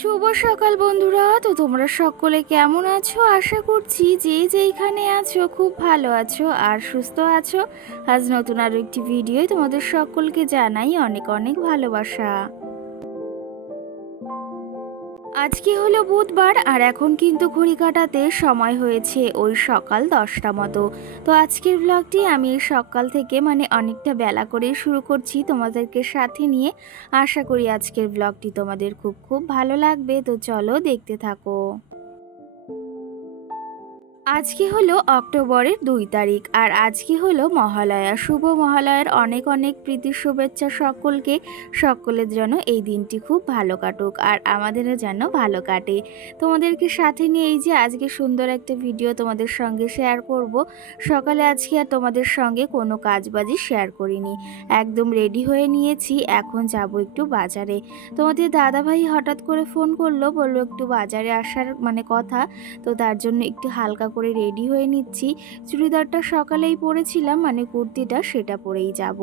শুভ সকাল বন্ধুরা। তো তোমরা সকলে কেমন আছো? আশা করছি যে যেইখানে আছো খুব ভালো আছো আর সুস্থ আছো। আজ নতুন আরো একটি ভিডিও তোমাদের সকলকে জানাই অনেক অনেক ভালোবাসা। আজকে হলো বুধবার আর এখন কিন্তু ঘড়ি কাটাতে সময় হয়েছে ওই সকাল 10টা মতো। তো আজকের ব্লগটি আমি সকাল থেকে অনেকটা বেলা করেই শুরু করছি তোমাদেরকে সাথে নিয়ে। আশা করি আজকের ব্লগটি তোমাদের খুব খুব ভালো লাগবে। তো চলো দেখতে থাকো। আজকে হলো অক্টোবরের 2 তারিখ আর আজকে হলো মহালয়া। শুভ মহালয়ার অনেক অনেক প্রীতি শুভেচ্ছা সকলকে। সকলের জন্য এই দিনটি খুব ভালো কাটুক আর আমাদেরও যেন ভালো কাটে। তোমাদেরকে সাথে নিয়ে এই যে আজকে সুন্দর একটা ভিডিও তোমাদের সঙ্গে শেয়ার করব। সকালে আজকে আর তোমাদের সঙ্গে কোনো কাজবাজি শেয়ার করিনি, একদম রেডি হয়ে নিয়েছি। এখন যাব একটু বাজারে। তোমাদের দাদাভাই হঠাৎ করে ফোন করলো, বললো একটু বাজারে আসার কথা। তো তার জন্য একটু হালকা করে রেডি হয়ে নিচ্ছি। চুড়িদারটা সকালেই পরেছিলাম, কুর্তিটা সেটা পরেই যাব।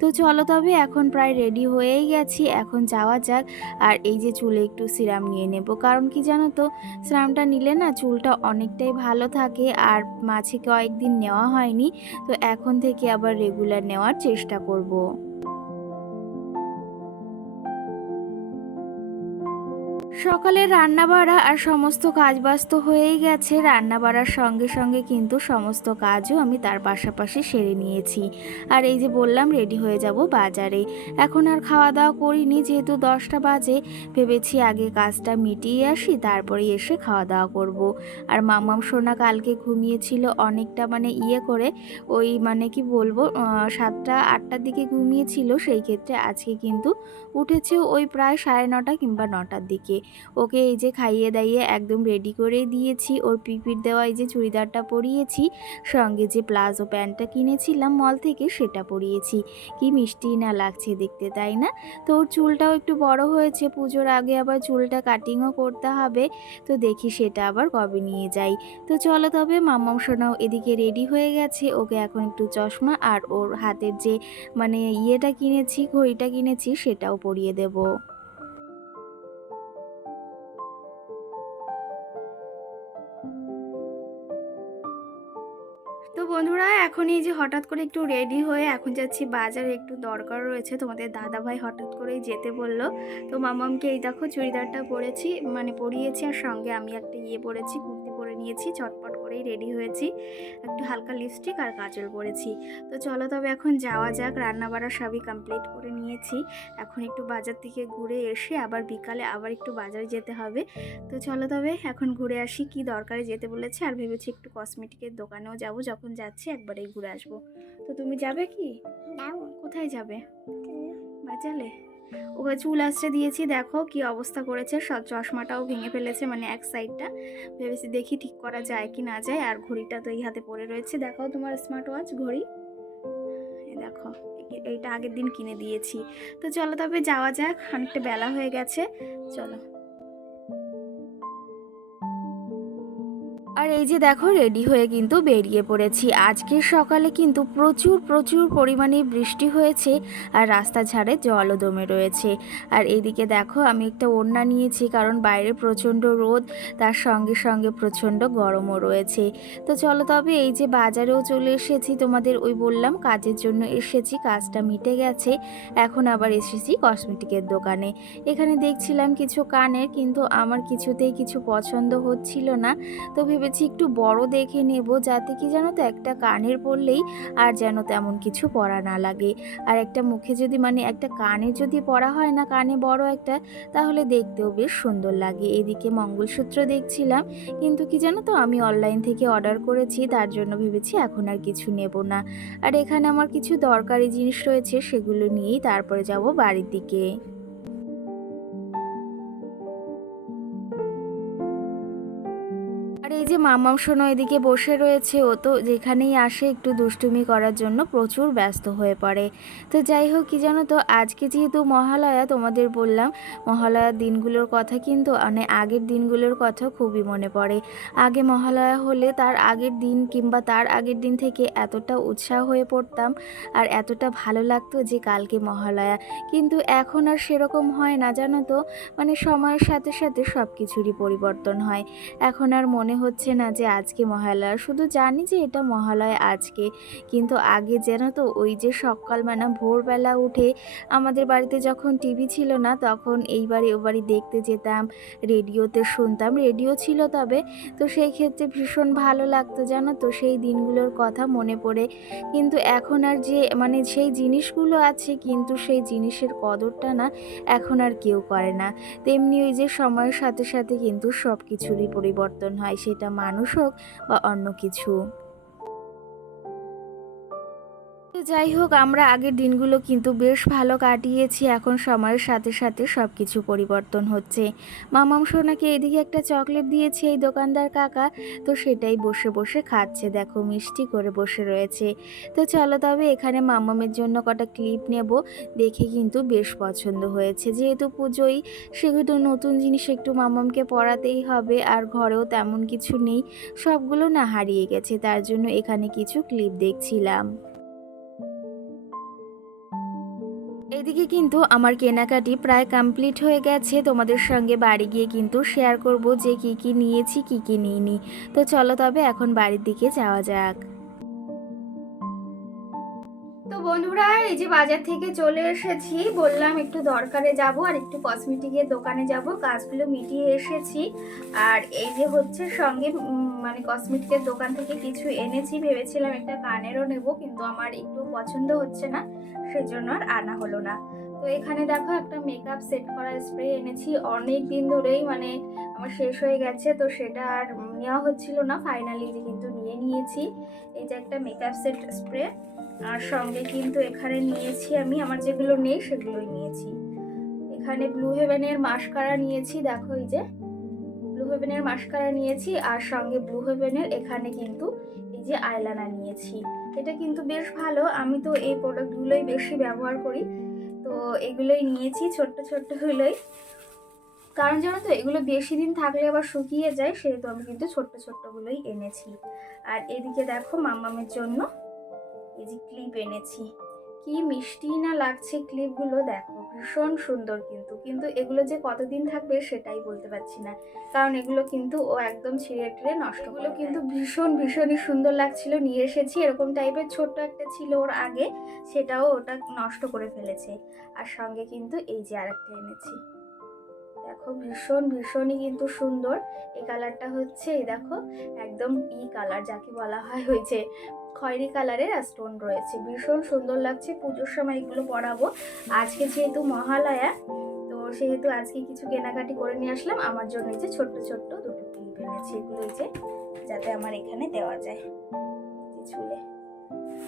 তো চলো তবে এখন প্রায় রেডি হয়েই গেছি, এখন যাওয়া যাক। আর এই যে চুলে একটু সিরাম নিয়ে নেব, কারণ কি জানো তো, সিরামটা নিলে না চুলটা অনেকটাই ভালো থাকে আর মাঝে কয়েকদিন নেওয়া হয়নি। তো এখন থেকে আবার রেগুলার নেওয়ার চেষ্টা করব। সকালে রান্না বাড়া আর সমস্ত কাজবাজ তো হয়েই গেছে। রান্না বাড়ার সঙ্গে সঙ্গে কিন্তু সমস্ত কাজও আমি তার পাশাপাশি সেরে নিয়েছি। আর এই যে বললাম রেডি হয়ে যাব বাজারে। এখন আর খাওয়া দাওয়া করিনি, যেহেতু 10টা বাজে। ভেবেছি আগে কাজটা মিটিয়ে আসি, তারপরে এসে খাওয়া দাওয়া করব। আর মাম্মাম সোনা কালকে ঘুমিয়েছিল অনেকটা ইয়ে করে, ওই কি বলবো, 7টা 8টার দিকে ঘুমিয়েছিল। সেই ক্ষেত্রে আজকে কিন্তু উঠেছে ওই প্রায় 9:30 কিংবা 9টার দিকে। ওকে এই যে খাইয়ে দাইয়ে একদম রেডি করে দিয়েছি। ওর পিপির দেওয়া এই যে চুড়িদারটা পরিয়েছি, সঙ্গে যে প্লাজো প্যান্টটা কিনেছিলাম মল থেকে সেটা পরিয়েছি। কি মিষ্টি না লাগছে দেখতে, তাই না? তো ওর চুলটাও একটু বড় হয়েছে, পুজোর আগে আবার চুলটা কাটিংও করতে হবে। তো দেখি সেটা আবার কবে নিয়ে যাই। তো চলো তবে, মাম্মাম সোনাও এদিকে রেডি হয়ে গেছে। ওকে এখন একটু চশমা আর ওর হাতের যে ইয়েটা কিনেছি, ঘড়িটা কিনেছি, সেটাও পরিয়ে দেবো। তো বন্ধুরা, এখন এই যে হঠাৎ করে একটু রেডি হয়ে এখন যাচ্ছি বাজারে, একটু দরকার রয়েছে। তোমাদের দাদাভাই হঠাৎ করেই যেতে বলল। তো মামামকে এই দেখো চুড়িদারটা পরেছি, পরিয়েছি, আর সঙ্গে আমি একটা পরেছি, কুর্তি পরে নিয়েছি। চটপট করেই রেডি হয়েছি, একটু হালকা লিপস্টিক আর কাজল পরেছি। তো চলো তবে এখন যাওয়া যাক। রান্না বাড়া সবই কমপ্লিট করে নিয়েছি। এখন একটু বাজার থেকে ঘুরে এসে আবার বিকালে আবার একটু বাজারে যেতে হবে। তো চলো তবে এখন ঘুরে আসি, কি দরকারে যেতে বলেছে। আর ভেবেছি একটু কসমেটিকের দোকানেও যাব, যখন যাচ্ছি একবারেই ঘুরে আসবো। তো তুমি যাবে কি? কোথায় যাবে? বাজারে। ওকে চুল আসতে দিয়েছি, দেখো কি অবস্থা করেছে, সব চশমাটাও ভেঙে ফেলেছে, এক সাইডটা। ভেবেছি দেখি ঠিক করা যায় কি না যায়। আর ঘড়িটা তো এই হাতে পড়ে রয়েছে, দেখাও তোমার স্মার্ট ওয়াচ ঘড়ি। দেখো, এইটা আগের দিন কিনে দিয়েছি। তো চলো তবে যাওয়া যাক, অনেকটা বেলা হয়ে গেছে, চলো। আর এই যে দেখো রেডি হয়ে কিন্তু বেরিয়ে পড়েছি। আজকের সকালে কিন্তু প্রচুর প্রচুর পরিমাণে বৃষ্টি হয়েছে আর রাস্তা ঝাড়ে জলও জমে রয়েছে। আর এইদিকে দেখো আমি একটা ওড়না নিয়েছি, কারণ বাইরে প্রচণ্ড রোদ, তার সঙ্গে সঙ্গে প্রচণ্ড গরমও রয়েছে। তো চলো তবে এই যে বাজারেও চলে এসেছি, তোমাদের ওই বললাম কাজের জন্য এসেছি, কাজটা মিটে গেছে। এখন আবার এসেছি কসমেটিকের দোকানে। এখানে দেখছিলাম কিছু কানের, কিন্তু আমার কিছুতেই কিছু পছন্দ হচ্ছিল না। তো ভেবেছি একটু বড় দেখে নেব, যাতে কি জানো তো, একটা কানের পরলেই আর যেন তেমন কিছু পরা না লাগে। আর একটা মুখে যদি একটা কানে যদি পরা হয় না, কানে বড় একটা, তাহলে দেখতেও বেশ সুন্দর লাগে। এদিকে মঙ্গলসূত্র দেখছিলাম, কিন্তু কি জানো তো, আমি অনলাইন থেকে অর্ডার করেছি, তার জন্য ভেবেছি এখন আর কিছু নেব না। আর এখানে আমার কিছু দরকারি জিনিস রয়েছে, সেগুলো নিয়েই তারপরে যাব বাড়ির দিকে। আর এই যে মামাম সোনা এদিকে বসে রয়েছে, ও তো যেখানেই আসে একটু দুষ্টুমি করার জন্য প্রচুর ব্যস্ত হয়ে পড়ে। তো যাই হোক, কি জানো তো, আজকে যেহেতু মহালয়া, তোমাদের বললাম মহালয়ার দিনগুলোর কথা, কিন্তু মানে আগের দিনগুলোর কথা খুবই মনে পড়ে। আগে মহালয়া হলে তার আগের দিন কিংবা তার আগের দিন থেকে এতটা উৎসাহ হয়ে পড়তাম আর এতটা ভালো লাগতো যে কালকে মহালয়া। কিন্তু এখন আর সেরকম হয় না, জানো তো, মানে সময়ের সাথে সাথে সব কিছুরই পরিবর্তন হয়। এখন আর মনে হচ্ছে না যে আজকে মহালয়া, শুধু জানি যে এটা মহালয়া আজকে। কিন্তু আগে যেন তো ওই যে সকালবেলা ভোরবেলা উঠে আমাদের বাড়িতে যখন টিভি ছিল না, তখন এই বাড়ি ও বাড়ি দেখতে যেতাম, রেডিওতে শুনতাম, রেডিও ছিল তবে, তো সেই ক্ষেত্রে ভীষণ ভালো লাগতো, জানো তো, সেই দিনগুলোর কথা মনে পড়ে। কিন্তু এখন আর যে মানে সেই জিনিসগুলো আছে, কিন্তু সেই জিনিসের কদরটা না এখন আর কেউ করে না। তেমনি ওই যে সময়ের সাথে সাথে কিন্তু সব কিছুরই পরিবর্তন হয়, সেটা মানুষ হোক বা অন্য কিছু। তো যাই হোক, আমরা আগের দিনগুলো কিন্তু বেশ ভালো কাটিয়েছি, এখন সময়ের সাথে সাথে সব কিছু পরিবর্তন হচ্ছে। মামাম সোনাকে এদিকে একটা চকলেট দিয়েছে এই দোকানদার কাকা, তো সেটাই বসে বসে খাচ্ছে, দেখো মিষ্টি করে বসে রয়েছে। তো চলো তবে এখানে মামামের জন্য কটা ক্লিপ নেব, দেখে কিন্তু বেশ পছন্দ হয়েছে, যেহেতু পুজোই সেহেতু নতুন জিনিস একটু মামামকে পরাতেই হবে, আর ঘরেও তেমন কিছু নেই, সবগুলো না হারিয়ে গেছে, তার জন্য এখানে কিছু ক্লিপ দেখছিলাম। এদিকে কিন্তু আমার কেনাকাটি প্রায় কমপ্লিট হয়ে গেছে, তোমাদের সঙ্গে বাড়ি গিয়ে কিন্তু শেয়ার করব যে কি কি নিয়েছি কি কি নিইনি। তো চলো তবে এখন বাড়ির দিকে যাওয়া যাক। তো বন্ধুরা, এই যে বাজার থেকে চলে এসেছি, বললাম একটু দরকারে যাব আর একটু কসমেটিকের দোকানে যাব, কাজগুলো মিটিয়ে এসেছি। আর এই যে হচ্ছে সঙ্গে মানে কসমেটিকের দোকান থেকে কিছু এনেছি, ভেবেছিলাম একটা কানেরও নেব, কিন্তু আমার একটু পছন্দ হচ্ছে না, সেজন্য আর আনা হলো না। তো এখানে দেখো একটা মেকআপ সেট করা স্প্রে এনেছি, অনেক দিন ধরেই মানে আমার শেষ হয়ে গেছে, তো সেটা আর নেওয়া হচ্ছিল না, ফাইনালি যে কিন্তু নিয়ে নিয়েছি। এই যে একটা মেকআপ সেট স্প্রে, আর সঙ্গে কিন্তু এখানে নিয়েছি আমি আমার যেগুলো নেই সেগুলোই নিয়েছি। এখানে ব্লু হেভেনের মাস্কারা নিয়েছি, দেখো এই যে ব্লু হেভেনের মাস্কারা নিয়েছি, আর সঙ্গে ব্লু হেভেনের এখানে কিন্তু এই যে আইলাইনার নিয়েছি। এটা কিন্তু বেশ ভালো, আমি তো এই প্রোডাক্টগুলোই বেশি ব্যবহার করি, তো এগুলোই নিয়েছি, ছোট্ট ছোট্টগুলোই, কারণ জানো তো এগুলো বেশি দিন থাকলে আবার শুকিয়ে যায়, সেহেতু আমি কিন্তু ছোট্ট ছোট্টগুলোই এনেছি। আর এদিকে দেখো মাম্মামের জন্য এই যে ক্লিপ এনেছি, কি মিষ্টি না লাগছে ক্লিপগুলো, দেখো ভীষণ সুন্দর, কিন্তু কিন্তু এগুলো যে কতদিন থাকবে সেটাই বলতে পারছি না, কারণ এগুলো কিন্তু ও একদম ছিঁড়ে টিড়ে নষ্ট, এগুলো কিন্তু ভীষণই সুন্দর লাগছিল, নিয়ে এসেছি, এরকম টাইপের ছোট্ট একটা ছিল ওর আগে, সেটাও ওটা নষ্ট করে ফেলেছে। আর সঙ্গে কিন্তু এই যে আরেকটা এনেছি, দেখো ভীষণই কিন্তু সুন্দর, এই কালারটা হচ্ছে এই দেখো একদম কালার যাকে বলা হয়, ওই যে খয়েরি কালারের আর স্টোন রয়েছে, ভীষণ সুন্দর লাগছে, পুজোর সময় এগুলো পরাবো। আজকে যেহেতু মহালয়া, তো সেহেতু আজকে কিছু কেনাকাটি করে নিয়ে আসলাম, আমার জন্য এই যে ছোট্ট দুটো ক্লিপ এনেছি, এগুলো এই যে যাতে আমার এখানে দেওয়া যায় ঝুলে।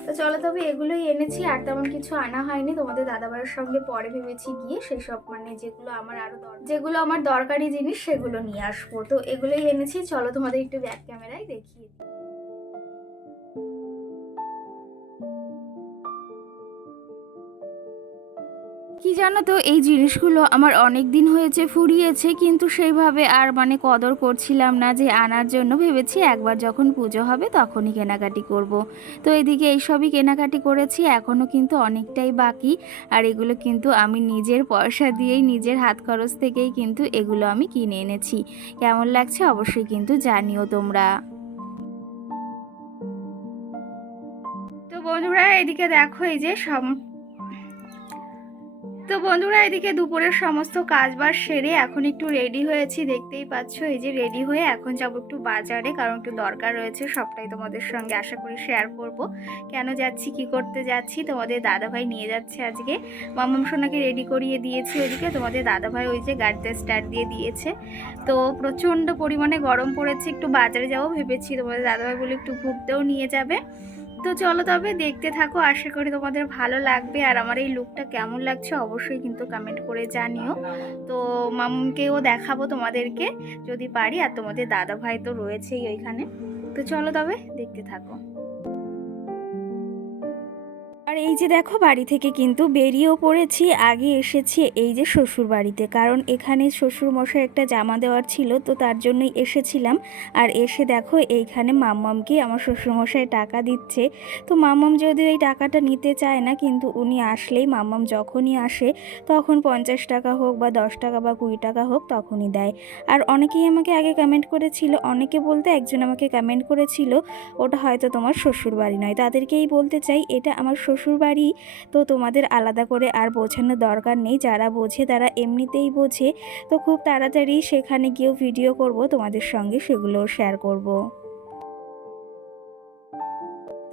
তো চলো তবে এগুলোই এনেছি, আর তেমন কিছু আনা হয়নি, তোমাদের দাদাভাইয়ের সঙ্গে পরে ভেবেছি গিয়ে সেসব মানে যেগুলো আমার দরকারি জিনিস সেগুলো নিয়ে আসবো, তো এগুলোই এনেছি। চলো তোমাদের একটু ব্যাক ক্যামেরায় দেখিয়ে দিই। কি জানো তো, এই জিনিসগুলো আমার অনেক দিন হয়েছে ফুরিয়েছে, কিন্তু সেইভাবে আর মানে কদর করছিলাম না, যে আনার জন্য ভেবেছি একবার যখন পুজো হবে তখনই কেনাকাটি করব। তো এদিকে এইসবই কেনাকাটি করেছি, এখনও কিন্তু অনেকটাই বাকি, আর এগুলো কিন্তু আমি নিজের পয়সা দিয়েই নিজের হাত খরচ থেকেই কিন্তু এগুলো আমি কিনে এনেছি। কেমন লাগছে অবশ্যই কিন্তু জানিও তোমরা। তো বন্ধুরা এদিকে দেখো এই যে এদিকে দুপুরের সমস্ত কাজবাজ সেরে এখন একটু রেডি হয়েছি, দেখতেই পাচ্ছ, এই যে রেডি হয়ে এখন যাবো একটু বাজারে, কারণ একটু দরকার রয়েছে, সবটাই তোমাদের সঙ্গে আশা করি শেয়ার করব। কেন যাচ্ছি কি করতে যাচ্ছি, তোমাদের দাদাভাই নিয়ে যাচ্ছে আজকে, মাম্মাম সোনাকে রেডি করিয়ে দিয়েছি, ওইদিকে তোমাদের দাদাভাই ওই যে গাড়িতে স্টার্ট দিয়ে দিয়েছে। তো প্রচণ্ড পরিমাণে গরম পড়েছে, একটু বাজারে যাবো ভেবেছি, তোমাদের দাদাভাই বলে একটু ঘুরতেও নিয়ে যাবে। তো চলো তবে দেখতে থাকো, আশা করি তোমাদের ভালো লাগবে, আর আমার এই লুকটা কেমন লাগছে অবশ্যই কিন্তু কমেন্ট করে জানিও। তো মামুনকেও দেখাবো তোমাদেরকে যদি পারি, আর তোমাদের দাদা ভাই তো রয়েছেই ওইখানে। তো চলো তবে দেখতে থাকো। আর এই যে দেখো বাড়ি থেকে কিন্তু বেরিয়েও পড়েছি। আগে এসেছি এই যে শ্বশুর বাড়িতে, কারণ এখানে শ্বশুর মশাই একটা জামা দেওয়ার ছিল, তো তার জন্যই এসেছিলাম। আর এসে দেখো এইখানে মাম্মামকে আমার শ্বশুর মশাই টাকা দিচ্ছে। তো মাম্মাম যদিও এই টাকাটা নিতে চায় না, কিন্তু উনি আসলেই, মাম্মাম যখনই আসে তখন 50 টাকা হোক বা 10 টাকা বা 20 টাকা হোক তখনই দেয়। আর অনেকেই আমাকে আগে কমেন্ট করেছিল, অনেকে বলতে একজন আমাকে কমেন্ট করেছিল ওটা হয়তো তোমার শ্বশুর বাড়ি নয়। তাদেরকেই বলতে চাই এটা আমার শ্বশুর বাড়ি। তো তোমাদের আলাদা করে আর বোঝানোর দরকার নেই, যারা বোঝে তারা এমনিতেই বোঝে। তো খুব তাড়াতাড়ি সেখানে গিয়েও ভিডিও করব তোমাদের সঙ্গে, সেগুলোও শেয়ার করব।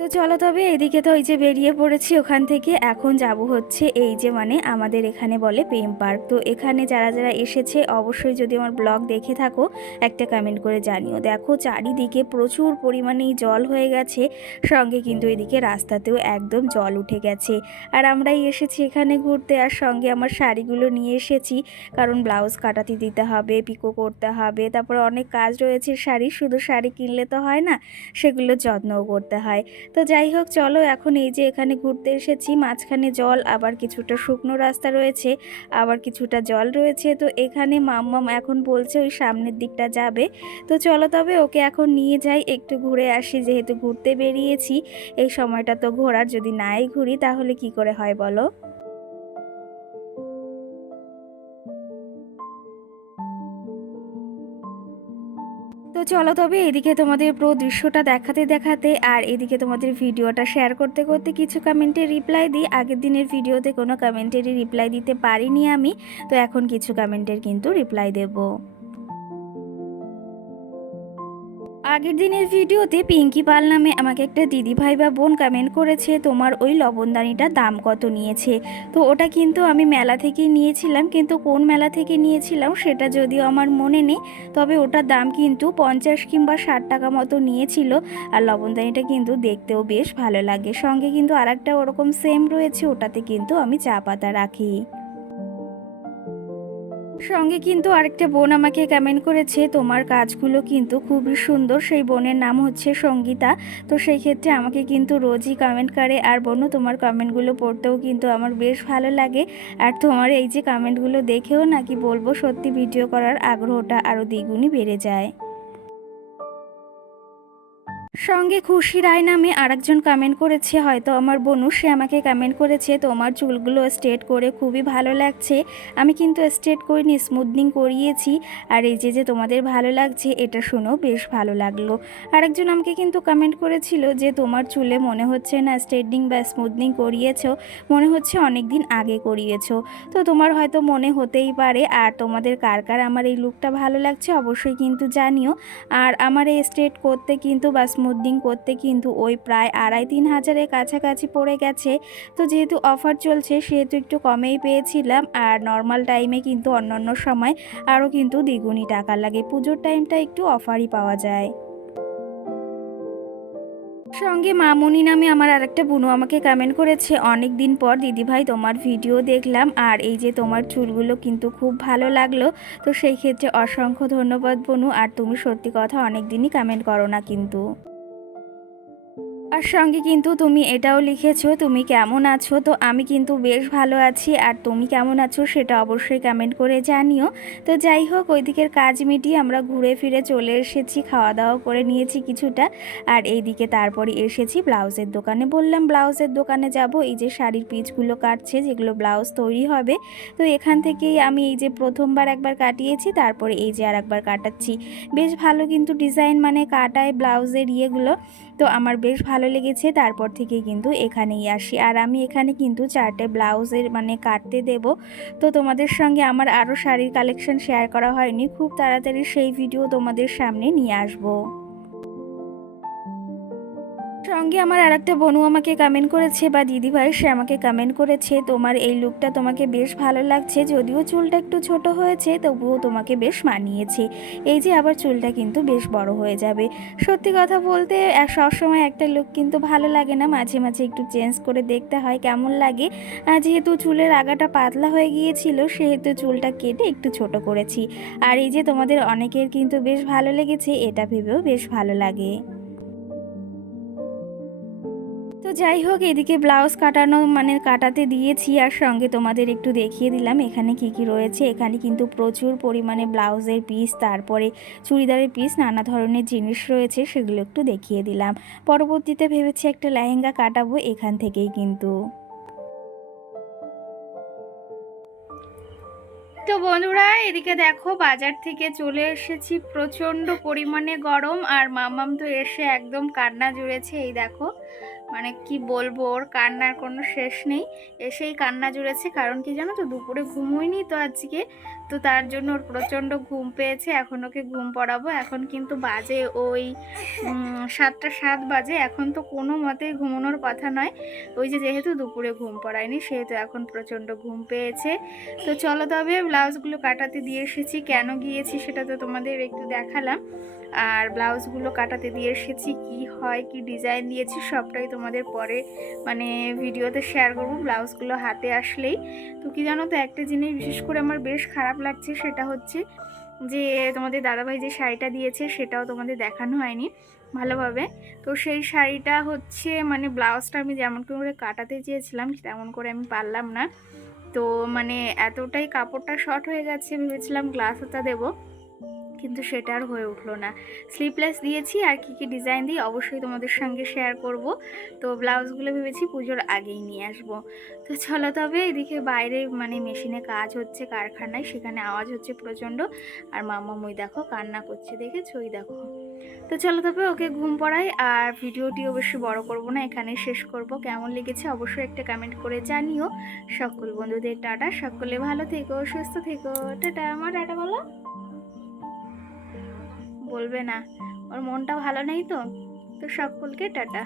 তো চলো তবে এদিকে তো ওই যে বেরিয়ে পড়েছি ওখান থেকে। এখন যাব হচ্ছে এই যে মানে আমাদের এখানে বলে প্রেম পার্ক। তো এখানে যারা যারা এসেছে অবশ্যই যদি আমার ব্লগ দেখে থাকো একটা কমেন্ট করে জানিও। দেখো চারিদিকে প্রচুর পরিমাণেই জল হয়ে গেছে, সঙ্গে কিন্তু এদিকে রাস্তাতেও একদম জল উঠে গেছে। আর আমরাই এসেছি এখানে ঘুরতে, আর সঙ্গে আমার শাড়িগুলো নিয়ে এসেছি, কারণ ব্লাউজ কাটাতে দিতে হবে, পিকো করতে হবে, তারপরে অনেক কাজ রয়েছে শাড়ি, শুধু শাড়ি কিনলে তো হয় না, সেগুলো যত্নও করতে হয়। তো যাই হোক চলো, এখন এই যে এখানে ঘুরতে এসেছি, মাঝখানে জল, আবার কিছুটা শুকনো রাস্তা রয়েছে, আবার কিছুটা জল রয়েছে। তো এখানে মাম্মাম এখন বলছে ওই সামনের দিকটা যাবে। তো চলো তবে ওকে এখন নিয়ে যাই, একটু ঘুরে আসি, যেহেতু ঘুরতে বেরিয়েছি। এই সময়টা তো ঘোরার, যদি নাই ঘুরি তাহলে কি করে হয় বলো। তো চলো তবে এদিকে তোমাদের পুরো দৃশ্যটা দেখাতে দেখাতে আর এদিকে তোমাদের ভিডিওটা শেয়ার করতে করতে কিছু কমেন্টের রিপ্লাই দিই। আগের দিনের ভিডিওতে কোনো কমেন্টেরই রিপ্লাই দিতে পারিনি আমি, তো এখন কিছু কমেন্টের কিন্তু রিপ্লাই দেবো। আগের দিনের ভিডিওতে পিঙ্কি পাল নামে আমাকে একটা দিদিভাই বা বোন কমেন্ট করেছে তোমার ওই লবণদানিটার দাম কত নিয়েছে। তো ওটা কিন্তু আমি মেলা থেকেই নিয়েছিলাম, কিন্তু কোন মেলা থেকে নিয়েছিলাম সেটা যদিও আমার মনে নেই, তবে ওটার দাম কিন্তু 50 কিংবা 60 টাকা মতো নিয়েছিল। আর লবণদানিটা কিন্তু দেখতেও বেশ ভালো লাগে, সঙ্গে কিন্তু আরেকটা ওরকম সেম রয়েছে, ওটাতে কিন্তু আমি চা পাতা রাখি। সঙ্গে কিন্তু আরেকটা বোন আমাকে কমেন্ট করেছে তোমার কাজগুলো কিন্তু খুবই সুন্দর, সেই বোনের নাম হচ্ছে সঙ্গীতা। তো সেই ক্ষেত্রে আমাকে কিন্তু রোজই কমেন্ট করে। আর বোনও তোমার কমেন্টগুলো পড়তেও কিন্তু আমার বেশ ভালো লাগে, আর তোমার এই যে কমেন্টগুলো দেখেও নাকি বলবো সত্যি ভিডিও করার আগ্রহটা আরও দ্বিগুণই বেড়ে যায়। সঙ্গে খুশি রায় নামে আরেকজন কমেন্ট করেছে, হয়তো আমার বোনু, সে আমাকে কমেন্ট করেছে তোমার চুলগুলো স্ট্রেট করে খুবই ভালো লাগছে। আমি কিন্তু স্ট্রেট করিনি, স্মুথনিং করিয়েছি। আর এই যে যে তোমাদের ভালো লাগছে এটা শুনেও বেশ ভালো লাগলো। আরেকজন আমাকে কিন্তু কমেন্ট করেছিল যে তোমার চুলে মনে হচ্ছে না স্ট্রেটনিং বা স্মুথনিং করিয়েছো, মনে হচ্ছে অনেক দিন আগে করিয়েছো। তো তোমার হয়তো মনে হতেই পারে। আর তোমাদের কার কার আমার এই লুকটা ভালো লাগছে অবশ্যই কিন্তু জানিও। আর আমার এই স্ট্রেট করতে কিন্তু বা স্মুথনিং করতে কিন্তু ওই প্রায় 2,5-3 হাজারের কাছাকাছি পড়ে গেছে। তো যেহেতু অফার চলছে সেহেতু একটু কমেই পেয়েছিলাম, আর নর্মাল টাইমে কিন্তু অন্যান্য সময় আরও কিন্তু দ্বিগুণই টাকা লাগে, পুজোর টাইমটা একটু অফারই পাওয়া যায়। সঙ্গে মামুনি নামে আমার আরেকটা বোনও আমাকে কমেন্ট করেছে অনেক দিন পর দিদিভাই তোমার ভিডিও দেখলাম, আর এই যে তোমার চুলগুলো কিন্তু খুব ভালো লাগলো। তো সেই ক্ষেত্রে অসংখ্য ধন্যবাদ বোনু, আর তুমি সত্যি কথা অনেক দিনই কমেন্ট করো না কিন্তু। আর সঙ্গে কিন্তু তুমি এটাও লিখেছো তুমি কেমন আছো। তো আমি কিন্তু বেশ ভালো আছি, আর তুমি কেমন আছো সেটা অবশ্যই কমেন্ট করে জানিও। তো যাই হোক, ওই দিকের কাজ মিটিয়ে আমরা ঘুরে ফিরে চলে এসেছি, খাওয়া দাওয়া করে নিয়েছি কিছুটা। আর এইদিকে তারপরে এসেছি ব্লাউজের দোকানে, বললাম ব্লাউজের দোকানে যাব, এই যে শাড়ির পিচগুলো কাটছে যেগুলো ব্লাউজ তৈরি হবে। তো এখান থেকেই আমি এই যে প্রথমবার একবার কাটিয়েছি, তারপরে এই যে আর একবার কাটাচ্ছি। বেশ ভালো কিন্তু ডিজাইন মানে কাটায় ব্লাউজের ইয়েগুলো, তো আমার বেশ ভালো লেগেছে। তারপর থেকে কিন্তু এখানেই আসি, আর আমি এখানে কিন্তু 4টে ব্লাউজের মানে কাটতে দেব। তো তোমাদের সঙ্গে আমার আরও শাড়ির কালেকশন শেয়ার করা হয়নি, খুব তাড়াতাড়ি সেই ভিডিও তোমাদের সামনে নিয়ে আসবো। সঙ্গে আমার আরেকটা বোনও আমাকে কমেন্ট করেছে বা দিদিভাই, সে আমাকে কমেন্ট করেছে তোমার এই লুকটা তোমাকে বেশ ভালো লাগছে, যদিও চুলটা একটু ছোট হয়েছে তবুও তোমাকে বেশ মানিয়েছে। এই যে আবার চুলটা কিন্তু বেশ বড় হয়ে যাবে। সত্যি কথা বলতে সবসময় একটা লুক কিন্তু ভালো লাগে না, মাঝে মাঝে একটু চেঞ্জ করে দেখতে হয় কেমন লাগে। যেহেতু চুলের আগাটা পাতলা হয়ে গিয়েছিল সেহেতু চুলটা কেটে একটু ছোট করেছি। আর এই যে তোমাদের অনেকের কিন্তু বেশ ভালো লেগেছে, এটা ভেবেও বেশ ভালো লাগে। তো যাই হোক, এদিকে ব্লাউজ কাটানো মানে কাটাতে দিয়েছি, আর সঙ্গে তোমাদের একটু দেখিয়ে দিলাম এখানে কি কি রয়েছে। এখানে কিন্তু প্রচুর পরিমাণে ব্লাউজের পিস, তারপরে চুড়িদারের পিস, নানা ধরনের জিনিস রয়েছে, সেগুলো একটু দেখিয়ে দিলাম। পরবর্তীতে ভেবেছি একটা লেহেঙ্গা কাটাবো এখান থেকেই কিন্তু। তো বন্ধুরা, এদিকে দেখো বাজার থেকে চলে এসেছি, প্রচণ্ড পরিমাণে গরম, আর মামাম তো এসে একদম কান্না জুড়েছে। এই দেখো, মানে কি বলবো, ওর কান্নার কোনো শেষ নেই। এসেই কান্না জুড়েছে, কারণ কি জানো তো, দুপুরে ঘুমোয়নি তো আজকে, তো তার জন্য ওর প্রচণ্ড ঘুম পেয়েছে। এখন ওকে ঘুম পড়াবো। এখন কিন্তু বাজে ওই 7টা 7 বাজে। এখন তো কোনো মতেই ঘুমানোর কথা নয়। ওই যে যেহেতু দুপুরে ঘুম পড়ায়নি সেহেতু এখন প্রচণ্ড ঘুম পেয়েছে। তো চলো তবে ব্লাউজগুলো কাটাতে দিয়ে এসেছি। কেন গিয়েছি সেটা তো তোমাদের একটু দেখালাম। আর ব্লাউজগুলো কাটাতে দিয়ে এসেছি, কি হয় কি ডিজাইন দিয়েছি সবটাই তোমাদের পরে মানে ভিডিওতে শেয়ার করব ব্লাউজগুলো হাতে আসলেই। তো কি জানো তো, একটা জিনিস বিশেষ করে আমার বেশ খারাপ লাগছে, সেটা হচ্ছে যে তোমাদের দাদাভাই যে শাড়িটা দিয়েছে সেটাও তোমাদের দেখানো হয়নি ভালোভাবে। তো সেই শাড়িটা হচ্ছে মানে ব্লাউজটা আমি যেমন করে কাটাতে চেয়েছিলাম তেমন করে আমি পারলাম না। তো মানে এতটাই কাপড়টা শর্ট হয়ে গেছে, ভেবেছিলাম গ্লাস হাতা দেবো, কিন্তু সেটা আর হয়ে উঠলো না। স্লিপলেস দিয়েছি, আর কি কি ডিজাইন দিই অবশ্যই তোমাদের সঙ্গে শেয়ার করব। তো ব্লাউজগুলো ভেবেছি পুজোর আগেই নিয়ে আসব। তো চলো তবে, এদিকে বাইরে মানে মেশিনে কাজ হচ্ছে কারখানায়, সেখানে আওয়াজ হচ্ছে প্রচণ্ড। আর মাম্মা মই দেখো কান্না করছে, দেখেছো ওই দেখো। তো চলো তবে ওকে ঘুম পড়াই, আর ভিডিওটি অবশ্যই বড় করব না, এখানে শেষ করব। কেমন লেগেছে অবশ্যই একটা কমেন্ট করে জানিও। সকল বন্ধুদের টাটা, সকলে ভালো থেকো, সুস্থ থেকো, টাটা। আমার টাটা বলো। বলবে না, ওর মনটা ভালো নেই তো। তো সকলকে টাটা।